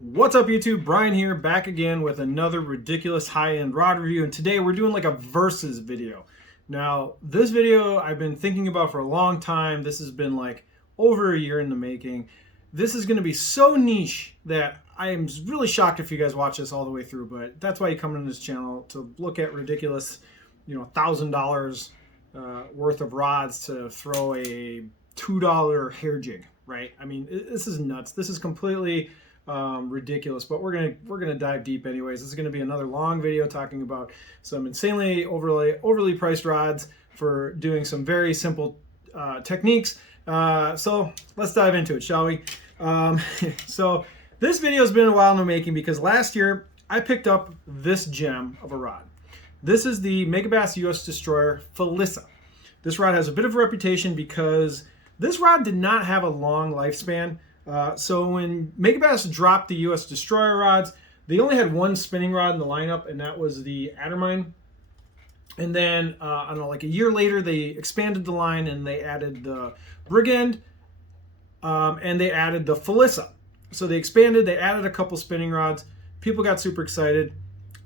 What's up YouTube? Brian here, back again with another ridiculous high-end rod review, and today we're doing like a versus video. Now, this video I've been thinking about for a long time. This has been like over a year in the making. This is going to be so niche that I am really shocked if you guys watch this all the way through, but that's why you come on this channel, to look at ridiculous, $1,000 worth of rods to throw a $2 hair jig, right? I mean, this is nuts. This is completely ridiculous, but we're gonna dive deep anyways. This is gonna be another long video talking about some insanely overly priced rods for doing some very simple techniques. So let's dive into it, shall we? So this video has been a while in the making because last year I picked up this gem of a rod. This is the Megabass US Destroyer Flyssa. This rod has a bit of a reputation because this rod did not have a long lifespan. So when Megabass dropped the US Destroyer rods, they only had one spinning rod in the lineup, and that was the Addermine. And then, I don't know, like a year later, they expanded the line and they added the Brigand, and they added the Flyssa. So they expanded, they added a couple spinning rods. People got super excited.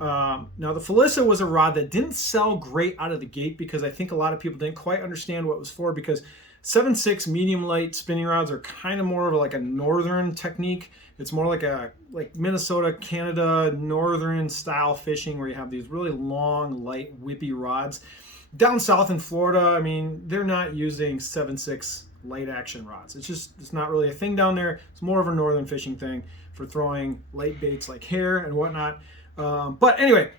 Now the Flyssa was a rod that didn't sell great out of the gate because I think a lot of people didn't quite understand what it was for, because 7.6 medium light spinning rods are kind of more of like a northern technique. It's more like Minnesota, Canada, northern style fishing, where you have these really long, light, whippy rods. Down south in Florida, I mean, they're not using 7.6 light action rods. It's not really a thing down there. It's more of a northern fishing thing for throwing light baits like hair and whatnot. But anyway,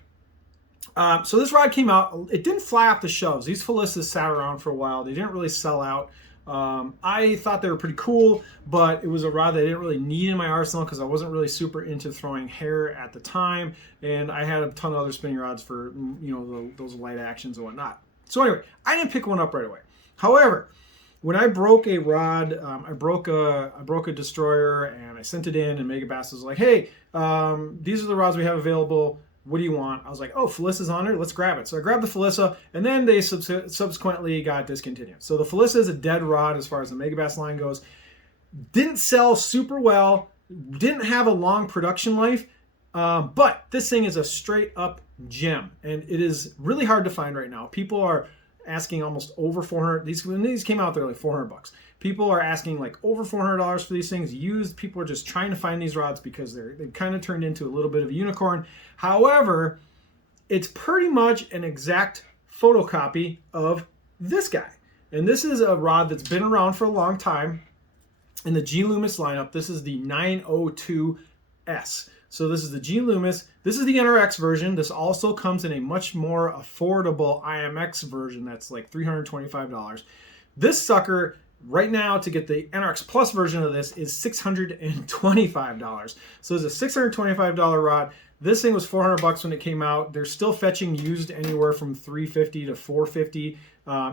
so this rod came out. It didn't fly off the shelves. These Flyssas sat around for a while. They didn't really sell out. I thought they were pretty cool, but it was a rod that I didn't really need in my arsenal because I wasn't really super into throwing hair at the time, and I had a ton of other spinning rods for those light actions and whatnot. So anyway, I didn't pick one up right away. However, when I broke a rod, I broke a destroyer, and I sent it in, and Megabass was like, "Hey, these are the rods we have available. What do you want?" I was like, "Oh, Flyssa's on it. Let's grab it." So I grabbed the Flyssa, and then they subsequently got discontinued. So the Flyssa is a dead rod as far as the Megabass line goes. Didn't sell super well. Didn't have a long production life. But this thing is a straight up gem, and it is really hard to find right now. People are asking almost over 400. When these came out, they're like $400. People are asking like over $400 for these things used. People are just trying to find these rods because they've kind of turned into a little bit of a unicorn. However, it's pretty much an exact photocopy of this guy. And this is a rod that's been around for a long time in the Gloomis lineup. This is the 902s. So this is the Gloomis. This is the NRX version. This also comes in a much more affordable IMX version that's like $325. This sucker right now, to get the NRX Plus version of this, is $625. So it's a $625 rod. This thing was $400 when it came out. They're still fetching used anywhere from $350 to $450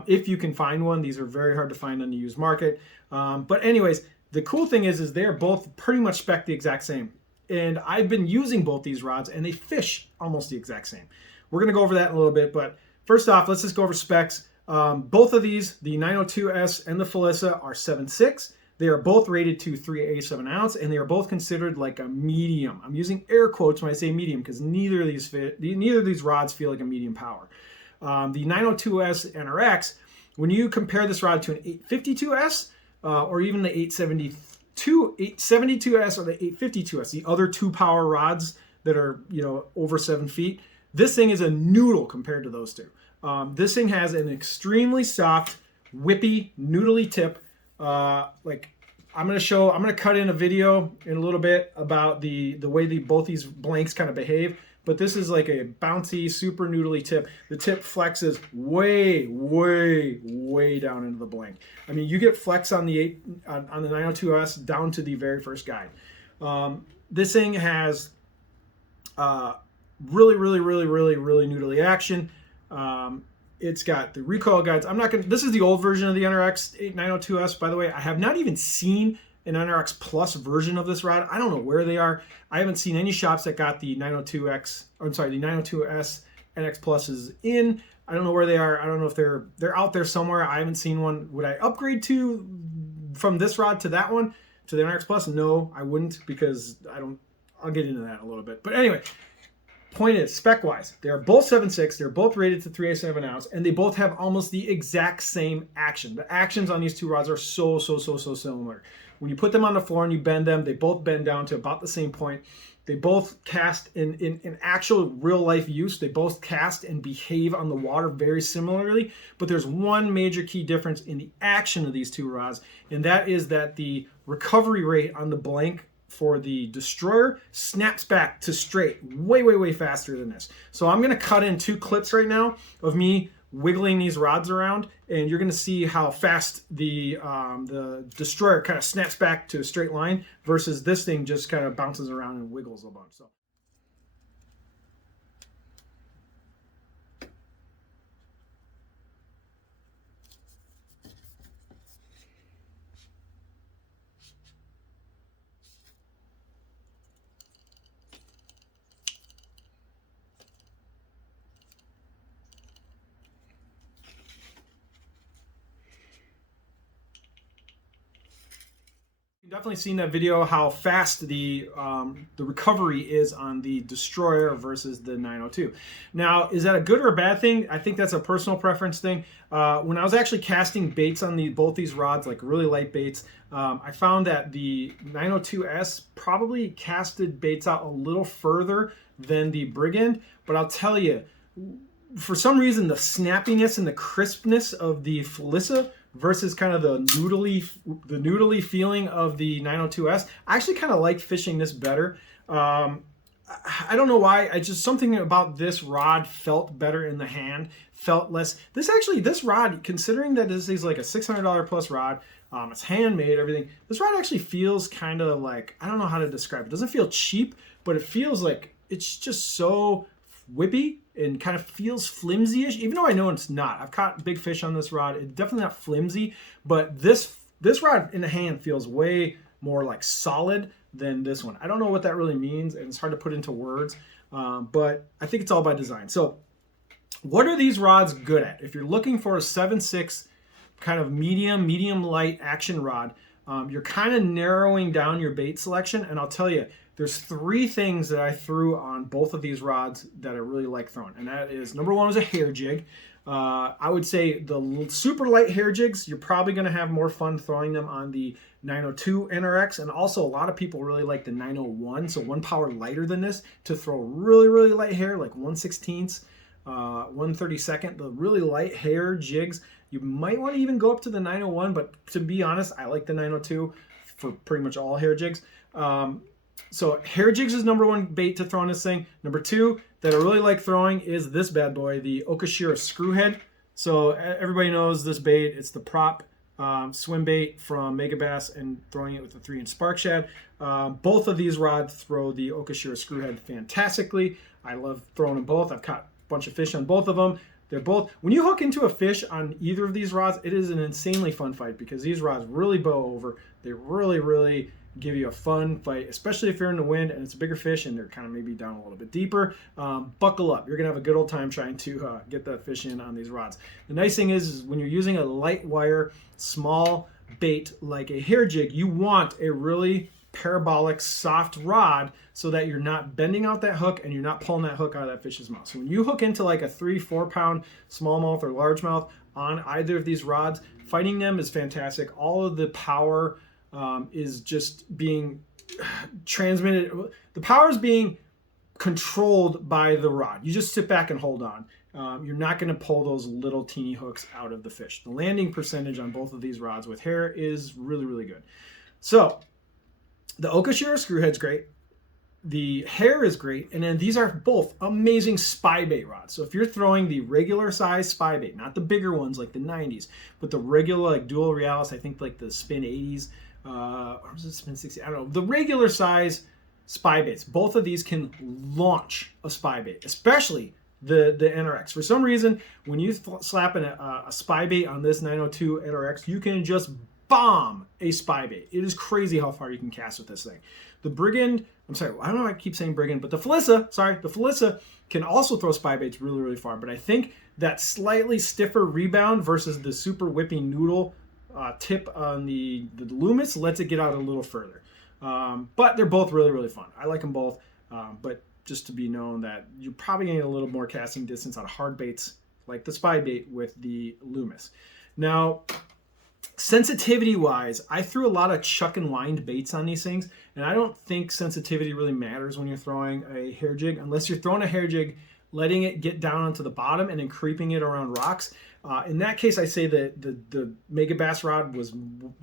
if you can find one. These are very hard to find on the used market. But anyways, the cool thing is they're both pretty much spec the exact same. And I've been using both these rods, and they fish almost the exact same. We're going to go over that in a little bit, but first off, let's just go over specs. Both of these, the 902s and the Flyssa, are 7.6. They are both rated to 3/8 of an ounce, and they are both considered like a medium. I'm using air quotes when I say medium because neither of these rods feel like a medium power. The 902s NRX, when you compare this rod to an 852s or even the 872s or the 852s, the other 2-power rods that are over 7 feet, this thing is a noodle compared to those two. This thing has an extremely soft, whippy, noodly tip. Like I'm gonna cut in a video in a little bit about the way both these blanks kind of behave. But this is like a bouncy, super noodly tip. The tip flexes way, way, way down into the blank. I mean, you get flex on the 902s down to the very first guide. This thing has really, really, really, really, really noodly action. It's got the recoil guides. This is the old version of the NRX 902s, by the way. I have not even seen an NRX Plus version of this rod. I don't know where they are. I haven't seen any shops that got the 902s NX Pluses in. I don't know where they are. I don't know if they're out there somewhere. I haven't seen one. Would I upgrade from this rod to that one, to the NRX Plus? No, I wouldn't, because I'll get into that in a little bit. But anyway, point is, spec-wise, they're both 7.6, they're both rated to 3/8 ounce, and they both have almost the exact same action. The actions on these two rods are so similar. When you put them on the floor and you bend them, they both bend down to about the same point. They both cast in actual real-life use. They both cast and behave on the water very similarly, but there's one major key difference in the action of these two rods, and that is that the recovery rate on the blank for the Destroyer snaps back to straight way faster than this. So I'm going to cut in 2 clips right now of me wiggling these rods around, and you're going to see how fast the Destroyer kind of snaps back to a straight line versus this thing just kind of bounces around and wiggles a bunch. So. Definitely seen that video how fast the recovery is on the Destroyer versus the 902. Now, is that a good or a bad thing? I think that's a personal preference thing. When I was actually casting baits on both these rods, like really light baits, I found that the 902s probably casted baits out a little further than the Brigand, but I'll tell you, for some reason, the snappiness and the crispness of the Flyssa versus kind of the noodly feeling of the 902s. I actually kind of like fishing this better. I don't know why. I just, something about this rod felt better in the hand, felt less. This rod, considering that this is like a $600 plus rod, it's handmade, everything. This rod actually feels kind of like, I don't know how to describe it. It doesn't feel cheap, but it feels like it's just so whippy and kind of feels flimsy-ish, even though I know it's not. I've caught big fish on this rod. It's definitely not flimsy, but this rod in the hand feels way more like solid than this one. I don't know what that really means, and it's hard to put into words, but I think it's all by design. So what are these rods good at? If you're looking for a 7.6 kind of medium light action rod, you're kind of narrowing down your bait selection, and I'll tell you, there's 3 things that I threw on both of these rods that I really like throwing. And that is, number 1 was a hair jig. I would say the super light hair jigs, you're probably going to have more fun throwing them on the 902 NRX. And also a lot of people really like the 901, so 1 power lighter than this, to throw really light hair, like 1/16, 1/32, the really light hair jigs. You might want to even go up to the 901, but to be honest, I like the 902 for pretty much all hair jigs. So hair jigs is number 1 bait to throw on this thing. Number 2 that I really like throwing is this bad boy, the Okashira screwhead. So everybody knows this bait. It's the prop swim bait from Megabass, and throwing it with a 3-inch spark shad. Both of these rods throw the Okashira screwhead fantastically. I love throwing them both. I've caught a bunch of fish on both of them. They're both, when you hook into a fish on either of these rods, it is an insanely fun fight because these rods really bow over. They really give you a fun fight, especially if you're in the wind and it's a bigger fish and they're kind of maybe down a little bit deeper. Buckle up. You're going to have a good old time trying to get that fish in on these rods. The nice thing is when you're using a light wire, small bait like a hair jig, you want a really parabolic, soft rod so that you're not bending out that hook and you're not pulling that hook out of that fish's mouth. So when you hook into like a 3-4 pound smallmouth or largemouth on either of these rods, fighting them is fantastic. All of the power is just being transmitted. The power is being controlled by the rod. You just sit back and hold on. You're not going to pull those little teeny hooks out of the fish. The landing percentage on both of these rods with hair is really good. So the Okashira screwhead's great. The hair is great. And then these are both amazing spy bait rods. So if you're throwing the regular size spy bait, not the bigger ones like the 90s, but the regular like Dual Realis, I think like the Spin 80s, or was it Spin 60? I don't know. The regular size spy baits. Both of these can launch a spy bait, especially the NRX. For some reason, when you slap a spy bait on this 902 NRX, you can just bomb a spy bait. It is crazy how far you can cast with this thing. The Brigand, I'm sorry, I don't know why I keep saying Brigand, but the Flyssa can also throw spy baits really far. But I think that slightly stiffer rebound versus the super whipping noodle tip on the Loomis lets it get out a little further. But they're both really, really fun. I like them both, but just to be known that you're probably going to get a little more casting distance out of hard baits like the spy bait with the Loomis. Now, sensitivity wise, I threw a lot of chuck and wind baits on these things, and I don't think sensitivity really matters when you're throwing a hair jig, unless you're throwing a hair jig, letting it get down onto the bottom and then creeping it around rocks. In that case, I say that the Megabass rod was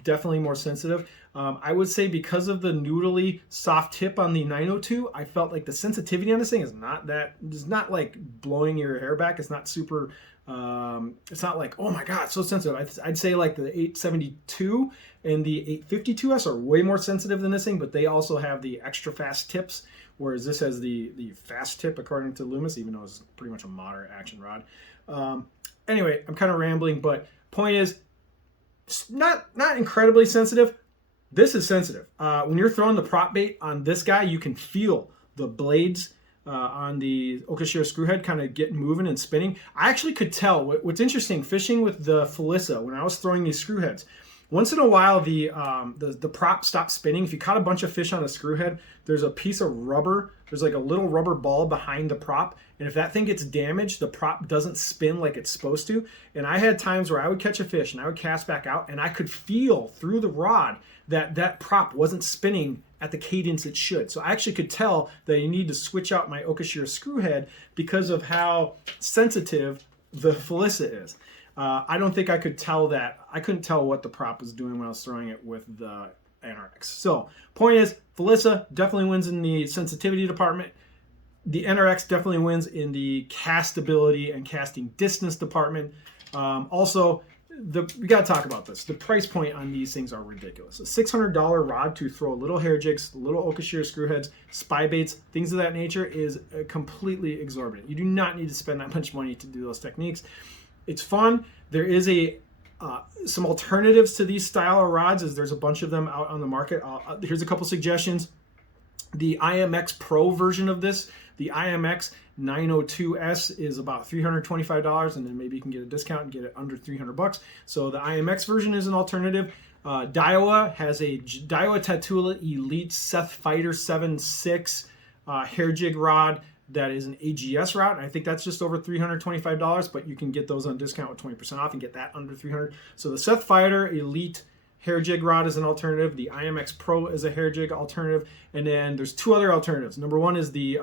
definitely more sensitive. I would say because of the noodly soft tip on the 902, I felt like the sensitivity on this thing is not like blowing your hair back. It's not super, it's not like, oh my God, so sensitive. I'd say like the 872 and the 852S are way more sensitive than this thing, but they also have the extra fast tips, whereas this has the fast tip according to Loomis, even though it's pretty much a moderate action rod. Anyway, I'm kind of rambling, but point is, it's not incredibly sensitive. This is sensitive. When you're throwing the prop bait on this guy, you can feel the blades on the Okashira screwhead kind of get moving and spinning. I actually could tell. What's interesting, fishing with the Flyssa, when I was throwing these screwheads, once in a while the prop stops spinning. If you caught a bunch of fish on a screwhead, there's a piece of rubber. There's like a little rubber ball behind the prop, and if that thing gets damaged, the prop doesn't spin like it's supposed to. And I had times where I would catch a fish and I would cast back out, and I could feel through the rod that prop wasn't spinning at the cadence it should. So I actually could tell that you need to switch out my Okashira screwhead because of how sensitive the Flyssa is. I don't think I could tell that. I couldn't tell what the prop was doing when I was throwing it with the NRX. So point is, Flyssa definitely wins in the sensitivity department. The NRX definitely wins in the castability and casting distance department. Also, we got to talk about this. The price point on these things are ridiculous. A $600 rod to throw little hair jigs, little Okashira screwheads, spy baits, things of that nature is completely exorbitant. You do not need to spend that much money to do those techniques. It's fun. There is some alternatives to these style of rods, as there's a bunch of them out on the market. Here's a couple suggestions. The IMX Pro version of this, the IMX 902s, is about $325, and then maybe you can get a discount and get it under $300. So the IMX version is an alternative. Daiwa has a Daiwa Tatula Elite Seth Fighter 7.6 hair jig rod that is an AGS rod. I think that's just over $325, but you can get those on discount with 20% off and get that under $300. So the Seth Fighter Elite hair jig rod is an alternative. The IMX Pro is a hair jig alternative. And then there's two other alternatives. Number one is the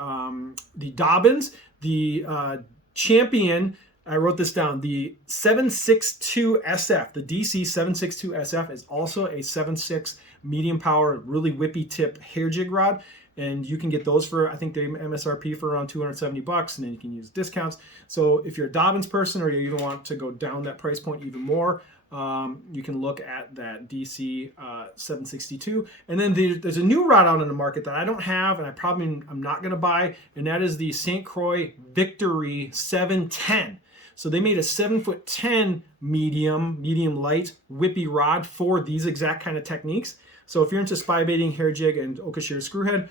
Dobbins, the Champion. I wrote this down. The 762 SF, the DC 762 SF, is also a 7.6 medium power, really whippy tip hair jig rod. And you can get those for, I think, the MSRP for around $270, and then you can use discounts. So if you're a Dobbins person, or you even want to go down that price point even more, you can look at that DC 762. And then there's a new rod out on the market that I don't have, and I'm not going to buy, and that is the St. Croix Victory 710. So they made a 7'10" medium light whippy rod for these exact kind of techniques. So if you're into spy baiting, hair jig, and Okashira screwhead,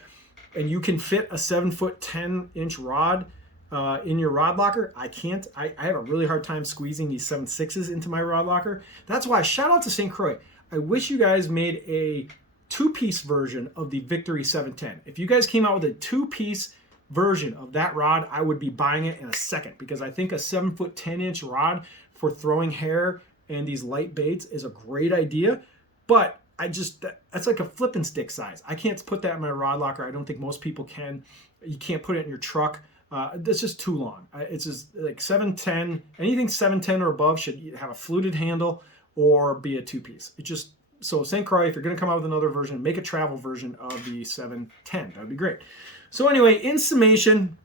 and you can fit a 7'10" rod in your rod locker, I can't. I have a really hard time squeezing these 7.6s into my rod locker. That's why, shout out to St. Croix. I wish you guys made a two-piece version of the Victory 710. If you guys came out with a two-piece version of that rod, I would be buying it in a second, because I think a 7'10" rod for throwing hair and these light baits is a great idea. But that's like a flipping stick size. I can't put that in my rod locker. I don't think most people can. You can't put it in your truck. That's just too long. It's just like 7'10". Anything 7'10" or above should have a fluted handle or be a two-piece. So St. Croix, if you're going to come out with another version, make a travel version of the 7'10". That would be great. So anyway, in summation,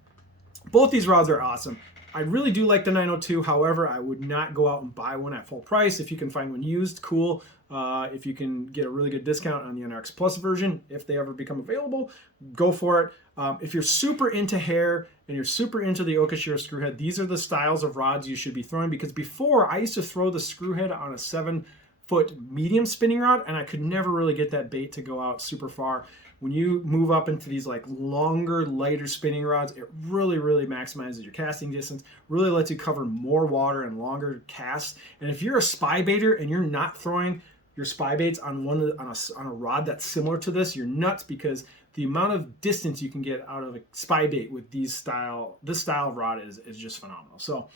both these rods are awesome. I really do like the 902. However, I would not go out and buy one at full price. If you can find one used, cool. If you can get a really good discount on the NRX Plus version, if they ever become available, go for it. If you're super into hair and you're super into the Okashira screwhead, these are the styles of rods you should be throwing, because before I used to throw the screwhead on a 7-foot medium spinning rod, and I could never really get that bait to go out super far. When you move up into these like longer, lighter spinning rods, it really, really maximizes your casting distance, really lets you cover more water and longer casts. And if you're a spy baiter and you're not throwing your spy baits on on a rod that's similar to this, you're nuts, because the amount of distance you can get out of a spy bait with this style of rod is just phenomenal. So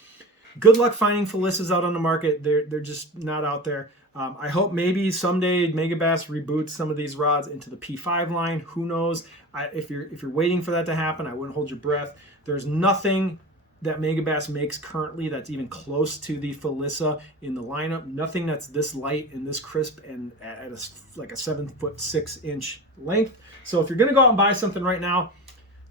good luck finding Flyssas out on the market. They're just not out there. I hope maybe someday Megabass reboots some of these rods into the P5 line. Who knows? If you're waiting for that to happen, I wouldn't hold your breath. There's nothing that Megabass makes currently that's even close to the Flyssa in the lineup. Nothing that's this light and this crisp and at like a 7'6" length. So if you're gonna go out and buy something right now,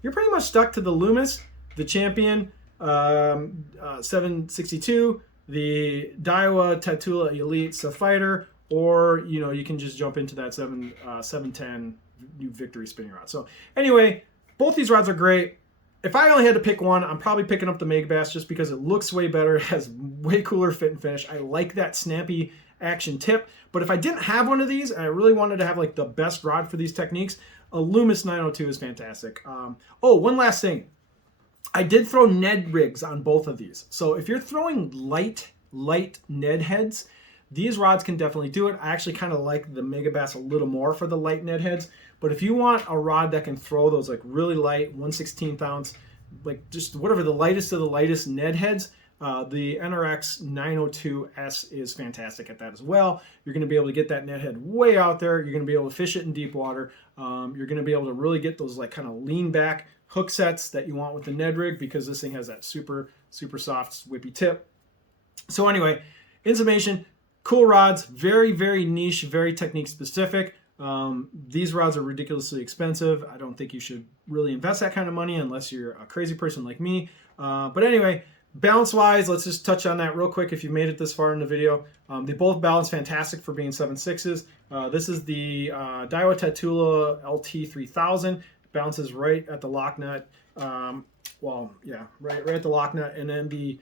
you're pretty much stuck to the Loomis, the Champion 762, the Daiwa Tatula Elite Fighter, or you can just jump into that 710 new Victory spinning rod. So anyway, both these rods are great. If I only had to pick one, I'm probably picking up the Megabass just because it looks way better, it has way cooler fit and finish. I like that snappy action tip. But if I didn't have one of these and I really wanted to have like the best rod for these techniques, a Loomis 902 is fantastic. Oh, one last thing. I did throw Ned rigs on both of these. So if you're throwing light Ned heads, these rods can definitely do it. I actually kind of like the Megabass a little more for the light Ned heads. But if you want a rod that can throw those like really light 1/16 ounce, like just whatever the lightest of the lightest Ned heads, the NRX 902s is fantastic at that as well. You're going to be able to get that Ned head way out there. You're going to be able to fish it in deep water. You're going to be able to really get those like kind of lean back hook sets that you want with the Ned rig, because this thing has that super soft whippy tip. So anyway, in summation, cool rods, very niche, very technique specific. These rods are ridiculously expensive. I don't think you should really invest that kind of money unless you're a crazy person like me. But anyway, balance wise, let's just touch on that real quick if you made it this far in the video. They both balance fantastic for being 7.6s. This is the Daiwa Tatula LT 3000. Bounces right at the lock nut. Well, yeah, right at the lock nut. And then the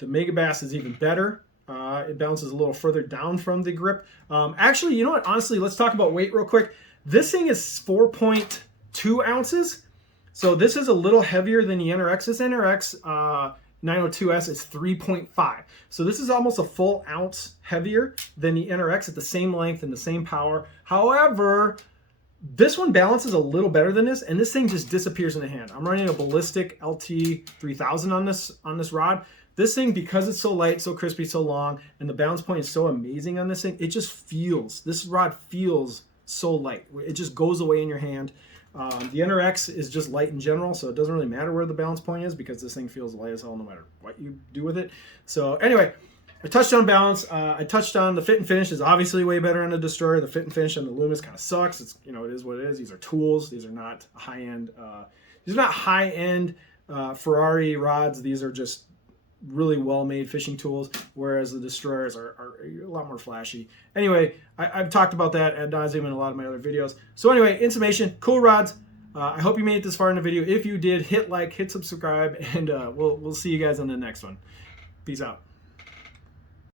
Megabass is even better. It bounces a little further down from the grip. Actually, you know what? Honestly, let's talk about weight real quick. This thing is 4.2 ounces. So this is a little heavier than the NRX. This NRX 902s is 3.5. So this is almost a full ounce heavier than the NRX at the same length and the same power. However, this one balances a little better than this, and this thing just disappears in the hand. I'm running a Ballistic LT 3000 on this rod. This thing, because it's so light, so crispy, so long, and the balance point is so amazing on this thing, it just feels, this rod feels so light. It just goes away in your hand. The NRX is just light in general, so it doesn't really matter where the balance point is, because this thing feels light as hell no matter what you do with it. So anyway, I touched on balance. I touched on the fit and finish is obviously way better on the Destroyer. The fit and finish on the Loomis kind of sucks. It's, it is what it is. These are tools. These are not high-end. These are not high-end Ferrari rods. These are just really well-made fishing tools, whereas the Destroyers are a lot more flashy. Anyway, I've talked about that ad nauseum in a lot of my other videos. So anyway, in summation, cool rods. I hope you made it this far in the video. If you did, hit like, hit subscribe, and we'll see you guys on the next one. Peace out.